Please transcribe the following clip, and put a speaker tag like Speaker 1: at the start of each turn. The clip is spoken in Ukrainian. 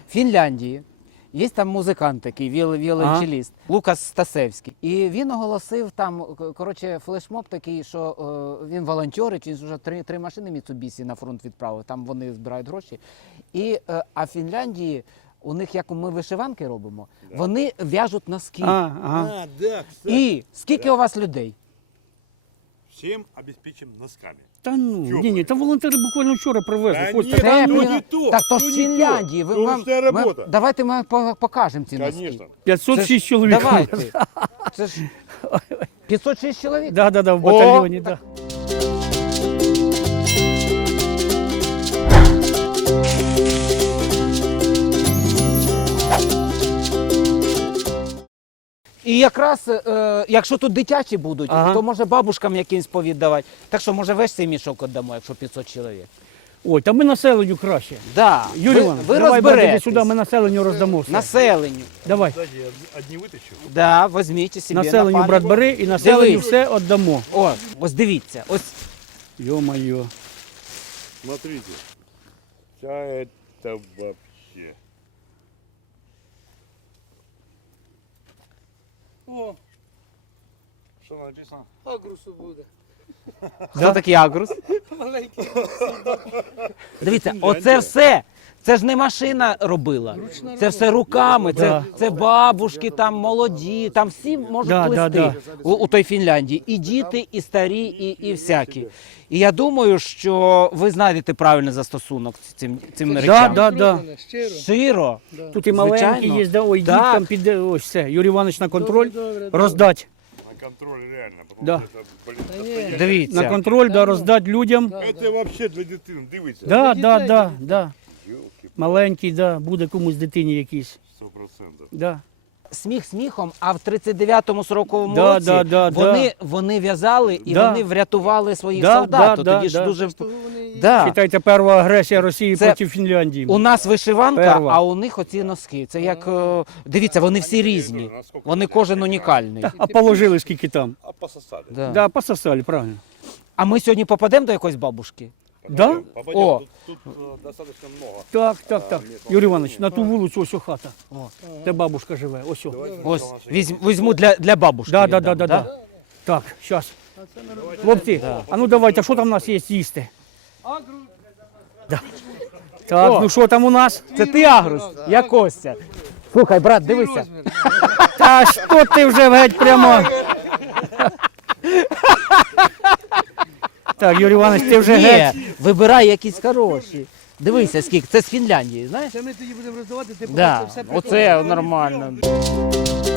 Speaker 1: Фінляндії є там музикант такий, віолончеліст, Лукас Стасевський. І він оголосив там, коротше, флешмоб такий, що він волонтерить, він вже три машини Mitsubishi на фронт відправив, там вони збирають гроші. А в Фінляндії, у них, як ми вишиванки робимо, вони в'яжуть носки.
Speaker 2: Да, кстати.
Speaker 1: І скільки у вас людей?
Speaker 2: Всем обеспечим носками.
Speaker 3: Та ну, ні, там волонтери буквально вчора привезли.
Speaker 2: Та
Speaker 3: Ось
Speaker 2: ні,
Speaker 3: так.
Speaker 1: Це
Speaker 2: ну,
Speaker 1: я
Speaker 2: не то,
Speaker 1: Так, то
Speaker 2: ну,
Speaker 1: ж в
Speaker 2: не
Speaker 1: Фінляндії.
Speaker 2: то. Ручная работа.
Speaker 1: Давайте ми покажемо ці носки.
Speaker 2: Конечно.
Speaker 3: 506 чоловік.
Speaker 1: Давайте. Це ж 506 чоловік?
Speaker 3: Да, в батальйоні, да.
Speaker 1: І якраз, якщо тут дитячі будуть, то може бабушкам якимсь повіддавати. Так що, може, весь цей мішок віддамо, якщо 500 чоловік.
Speaker 3: Ой, та ми населенню краще.
Speaker 1: Да.
Speaker 3: Юрій Іванович,
Speaker 1: ви
Speaker 3: давай, брат, іди
Speaker 1: розберетесь.
Speaker 3: сюди, ми населенню роздамо все.
Speaker 1: Населенню.
Speaker 3: Давай,
Speaker 2: Кстати, одни вытащу.
Speaker 1: Да, візьміть собі
Speaker 3: населенню,
Speaker 1: на
Speaker 3: брат,
Speaker 1: пам'ять.
Speaker 3: бери і населенню
Speaker 1: Дивись.
Speaker 3: все віддамо.
Speaker 1: Ось дивіться, ось
Speaker 3: Йо-моє.
Speaker 2: Смотрите. Вся это вообще.
Speaker 4: О,
Speaker 2: Что написано?
Speaker 4: агрусу буде.
Speaker 1: хто такий Агрус.
Speaker 4: Маленький.
Speaker 1: Дивіться, оце все. Це ж не машина робила, це все руками,
Speaker 3: Да.
Speaker 1: це бабушки, там молоді, там всі можуть
Speaker 3: Да,
Speaker 1: плести
Speaker 3: да.
Speaker 1: у той Фінляндії. І діти, і старі, і всякі. І я думаю, що ви знайдете правильний застосунок цим речам.
Speaker 3: Да.
Speaker 4: Щиро.
Speaker 1: Щиро.
Speaker 3: Тут і маленькі
Speaker 1: Звичайно.
Speaker 3: є, да, ой,
Speaker 1: Так.
Speaker 3: діткам піде, ось все. Юрій Іванович на контроль,
Speaker 4: Добре.
Speaker 3: роздать.
Speaker 2: На контроль реально. Потому
Speaker 3: Да.
Speaker 2: что это, блин,
Speaker 4: Да не.
Speaker 2: состояние.
Speaker 1: Дивіться.
Speaker 3: На контроль, да, роздать людям.
Speaker 2: Это вообще для дитини, дивіться.
Speaker 3: Да,
Speaker 4: дітей,
Speaker 3: да.
Speaker 2: Ёлки,
Speaker 3: Маленький, да, буде комусь дитині якийсь.
Speaker 2: 100%.
Speaker 3: Да.
Speaker 1: Сміх сміхом, а в 39-му 40-му
Speaker 3: Да,
Speaker 1: році
Speaker 3: да.
Speaker 1: вони в'язали і
Speaker 3: Да.
Speaker 1: вони врятували своїх
Speaker 3: Да,
Speaker 1: солдат.
Speaker 3: да,
Speaker 1: Тоді ж
Speaker 3: да.
Speaker 1: дуже...
Speaker 4: Того вони і
Speaker 1: Да.
Speaker 3: Вважайте, перша агресія Росії
Speaker 1: Це
Speaker 3: проти Фінляндії.
Speaker 1: У нас вишиванка,
Speaker 3: Перва.
Speaker 1: а у них оці носки. Це як, дивіться, вони всі різні. Вони кожен унікальний.
Speaker 3: А положили скільки там?
Speaker 2: А пососали.
Speaker 1: Да.
Speaker 3: Да, пососали, правильно.
Speaker 1: А ми сьогодні попадемо до якоїсь бабушки?
Speaker 3: Да?
Speaker 2: Попадем.
Speaker 1: О.
Speaker 2: Тут достаточно много.
Speaker 3: Так. Юрій Іванович, на ту вулицю ось о хата. Де бабушка живе, ось о.
Speaker 1: Ось, візьму для бабушки.
Speaker 3: Да.
Speaker 1: віддам,
Speaker 3: Так, зараз. Хлопці, а ну давайте, що там у нас є їсти? Да. Так,
Speaker 1: О.
Speaker 3: ну що там у нас?
Speaker 1: Це ти, Агрус? Я Костя. Слухай, брат, дивися.
Speaker 3: Та що ти вже геть прямо? Так, Юрій Іванович, ти вже геть.
Speaker 1: Ні, вибирай якісь хороші. Дивися, скільки. Це з Фінляндії, знаєш?
Speaker 4: Це ми тоді будемо роздавати, ти
Speaker 1: Да,
Speaker 4: побачиш все
Speaker 1: оце нормально.